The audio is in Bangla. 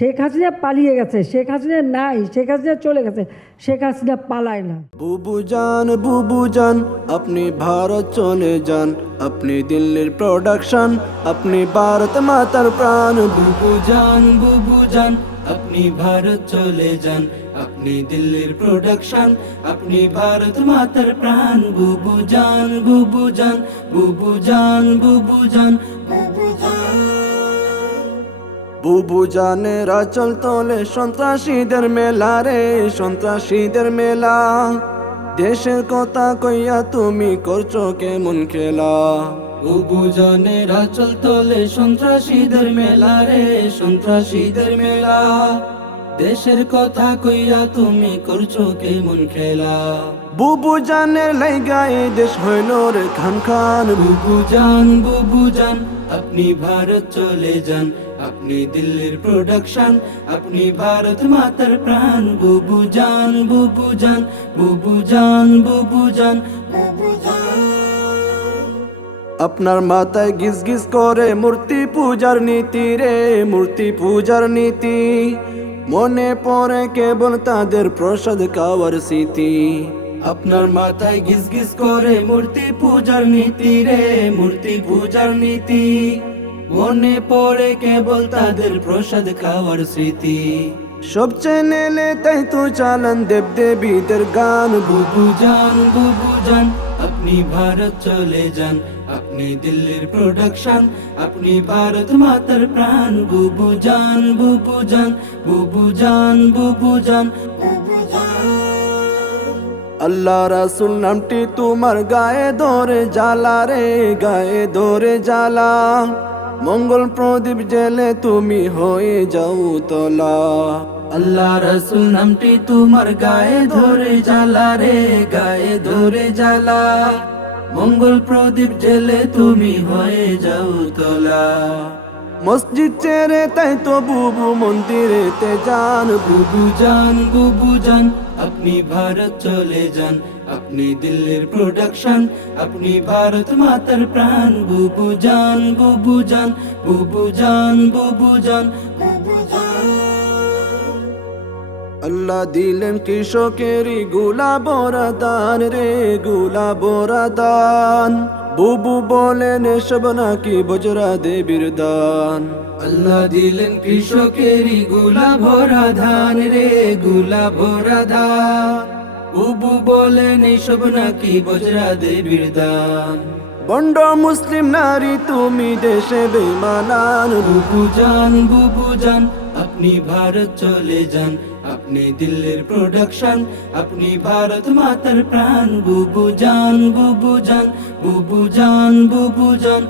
শেখ হাসিনা পালিয়ে গেছে, শেখ হাসিনা নাই, শেখ হাসিনা চলে গেছে, শেখ হাসিনা পালায় না। বুবু জান আপনি ভারত চলে যান, আপনি দিল্লির প্রোডাকশন, আপনি ভারত মাতার প্রাণ। বুবু জান আপনি ভারত চলে যান, আপনি দিল্লির প্রোডাকশন, আপনি ভারত মাতার প্রাণ। বুবু জান বুবু জান বুবু জান বুবু জান বুবু জান। বুবু জানেরা চল তোলে সন্ত্রাসীদের মেলা রে, সন্ত্রাসীদের মেলা। দেশের কথা কইয়া তুমি করছো কেমন খেলা। বুবু জানেরা চল তোলে সন্ত্রাসীদের মেলা রে, সন্ত্রাসীদের মেলা। দেশের কথা কইয়া তুমি করছো কেমন খেলা। বুবু জানের লাইগায় দেশ হইল রে খান খান। বুবু জান আপনি ভারত চলে যান, আপনি দিল্লির প্রোডাকশন, আপনি ভারত মাতার প্রাণ। বুবু জান বুবু জান বুবু জান বুবু জান বুবু জান। আপনার মাথায় গিজ গিজ করে মূর্তি পূজার নীতি রে, মূর্তি পূজার নীতি। মনে পড়ে কেবল তাদের প্রসাদ খাওয়ার স্মৃতি। আপনার মাথায় গিজ গিজ করে মূর্তি পূজার নীতি রে, মূর্তি পূজার নীতি। মনে পড়ে কেবল তাদের প্রসাদ খাওয়ার স্মৃতি। সব চ্যানেলে তাই তো চালান দেব দেবীদের গান। বুবু জান আপনি ভারত চলে যান, আপনি দিল্লির প্রোডাকশন, আপনি ভারত মাতার প্রাণ। বুবু জান বুবু জান বুবু জান বুবু জান বুবু জান। আল্লাহ রাসূল নামটি তোমার গায়ে ধরে জ্বালা রে, গায়ে ধরে জ্বালা। মঙ্গল প্রদীপ জেলে তুমি হয়ে যাও তলা। আল্লাহ রাসূল নামটি তোমার গায়ে ধরে জ্বালা রে, গায়ে ধরে জ্বালা। মঙ্গল প্রদীপ জেলে তুমি হয়ে যাও তলা। মসজিদ ছেড়ে তাই তো বুবু মন্দিরেতে যান। বুবু জান আপনি ভারত চলে যান, আপনি দিল্লির প্রোডাকশন, আপনি ভারত মাতার প্রাণ। বুবু জান বুবু জান বুবু জান বুবু জান বুবু জান। আল্লাহ দিলেন কৃষকেরই গুলা বরা দান রে, গুলা বরা দান। বুবু বলেন এসব নাকি বজরা দেবীর দান। আল্লাহ দিলেন কৃষকেরই গুলা ভরা ধান রে, গুলা ভরা ধান। বুবু বলেন এসব নাকি বজরা দেবীর দান। বন্ড মুসলিম নারী তুমি দেশে বেমানান। বুবু জান আপনি ভারত চলে যান, আপনি দিল্লির প্রোডাকশন, আপনি ভারত মাতার প্রাণ। বুবু জান বুবু জান বুবু জান বুবু জান।